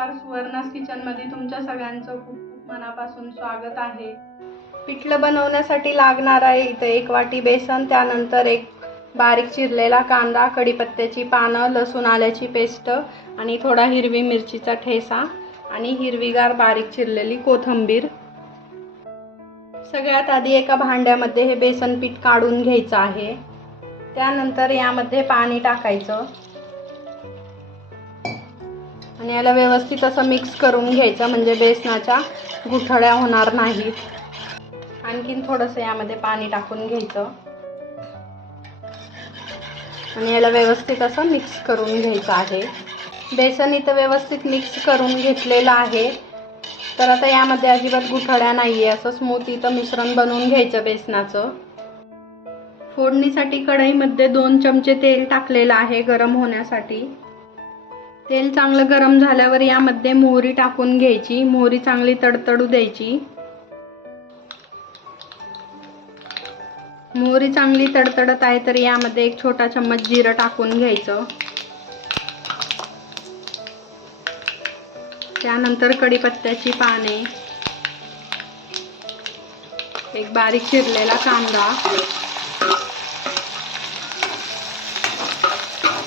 नमस्कार, सुवर्णास किचनमध्ये तुमच्या सगळ्यांचं खूप खूप मनापासून स्वागत आहे। पिठलं बनवण्यासाठी लागणार आहे इथे 1 वाटी बेसन, त्यानंतर एक बारीक चिरलेला कांदा, कढीपत्त्याची पानं, लसूण आल्याची पेस्ट आणि थोडा हिरवी मिरचीचा ठेचा आणि हिरवीगार बारीक चिरलेली कोथिंबीर। सगळ्यात आधी एका भांड्यामध्ये हे बेसन पीठ काढून घ्यायचं आहे। त्यानंतर यामध्ये पाणी टाकायचं आणि याला व्यवस्थित असं मिक्स करून घ्यायचं, म्हणजे बेसनाच्या गुठळ्या होणार नाहीत। आणखीन थोडंसं यामध्ये पाणी टाकून घ्यायचं आणि याला व्यवस्थित असं मिक्स करून घ्यायचं आहे। बेसन इथं व्यवस्थित मिक्स करून घेतलेलं आहे। तर आता यामध्ये अजिबात गुठळ्या नाहीये, असं स्मूथ इथं मिश्रण बनवून घ्यायचं बेसनाचं। फोडणीसाठी कढईमध्ये 2 चमचे तेल टाकलेलं आहे गरम होण्यासाठी। तेल चांगलं गरम झाल्यावर यामध्ये मोहरी टाकून घ्यायची। मोहरी चांगली तडतडू द्यायची। मोहरी चांगली तडतडत आहे तर यामध्ये 1 छोटा चम्मच जिरं टाकून घ्यायचं। त्यानंतर कढीपत्त्याची पाने, एक बारीक चिरलेला कांदा।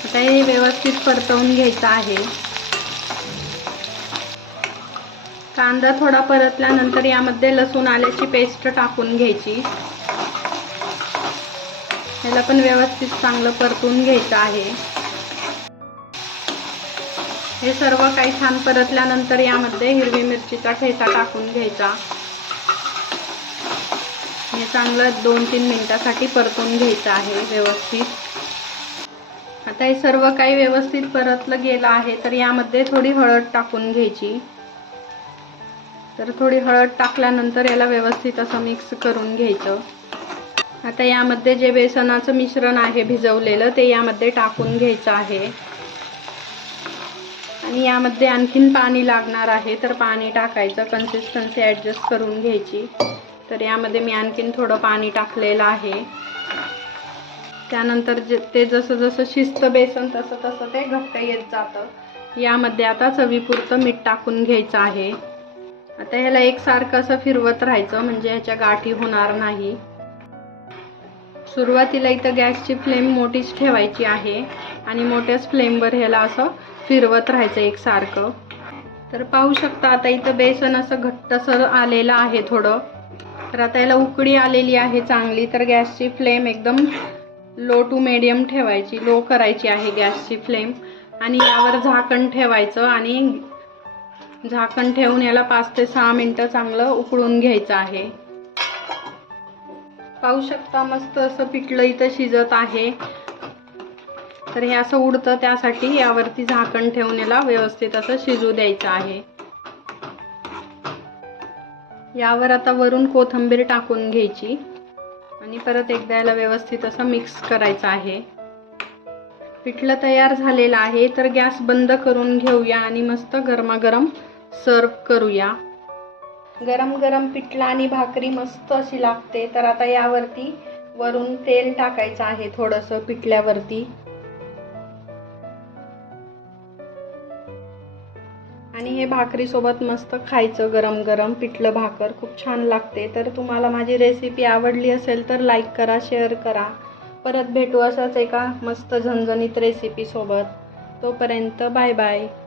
आता हे व्यवस्थित परतवून घ्यायचं आहे। कांदा थोडा परतल्यानंतर यामध्ये लसूण आल्याची पेस्ट टाकून घ्यायची। याला पण व्यवस्थित चांगलं परतून घ्यायचं आहे। हे सर्व काही छान परतल्यानंतर यामध्ये हिरवी मिरचीचा ठेचा टाकून घ्यायचा। हे चांगलं 2-3 मिनिटांसाठी परतून घ्यायचं आहे व्यवस्थित। आता हे सर्व काही व्यवस्थित परतलं गेलं आहे तर यामध्ये थोडी हळद टाकून घ्यायची। तर थोडी हळद टाकल्यानंतर याला व्यवस्थित असं मिक्स करून घ्यायचं। आता यामध्ये जे बेसनाचं मिश्रण आहे भिजवलेलं ते यामध्ये टाकून घ्यायचं आहे आणि यामध्ये आणखीन पाणी लागणार आहे तर पाणी टाकायचं, कन्सिस्टन्सी ॲडजस्ट करून घ्यायची। तर यामध्ये मी आणखीन थोडं पाणी टाकलेलं आहे। त्यानंतर ते जसं जसं शिजतं बेसन तसं तसं ते घट्ट येत जातं। यामध्ये आता चवीपुरतं मीठ टाकून घ्यायचं आहे। आता ह्याला एकसारखं असं फिरवत राहायचं, म्हणजे ह्याच्या गाठी होणार नाही। सुरुवातीला इथं गॅसची फ्लेम मोठीच ठेवायची आहे आणि मोठ्याच फ्लेमवर ह्याला असं फिरवत राहायचं एकसारखं। तर पाहू शकता आता इथं बेसन असं घट्टसर आलेलं आहे थोडं। तर आता याला उकळी आलेली आहे चांगली। तर गॅसची फ्लेम एकदम लो टू मीडियम ठेवायची, लो करायची आहे गॅसची फ्लेम आणि यावर झाकण ठेवायचं आणि झाकण ठेवून याला 5 ते 6 मिनिटं चांगलं उकळून घ्यायचं आहे। पाहू शकता मस्त असं पिठलं इथं शिजत आहे। तर हे असं उडतं, त्यासाठी यावरती झाकण ठेवून याला व्यवस्थित असं शिजू द्यायचं आहे। यावर आता वरून कोथिंबीर टाकून घ्यायची आणि परत एकदा याला व्यवस्थित असं मिक्स करायचं आहे। पिठलं तयार झालेलं आहे। तर गॅस बंद करून घेऊया आणि मस्त गरमागरम सर्व करूया। गरम गरम पिठलं आणि भाकरी मस्त अशी लागते। तर आता यावरती वरून तेल टाकायचं आहे थोडंसं पिठल्यावरती आणि हे भाकरी सोबत मस्त खायचं। गरम गरम पिठलं भाकर खूप छान लागते। तर तुम्हाला माझी रेसिपी आवडली असेल तर लाईक करा, शेअर करा। परत भेटू अशाच एका मस्त झणझणीत रेसिपी सोबत। तोपर्यंत बाय बाय।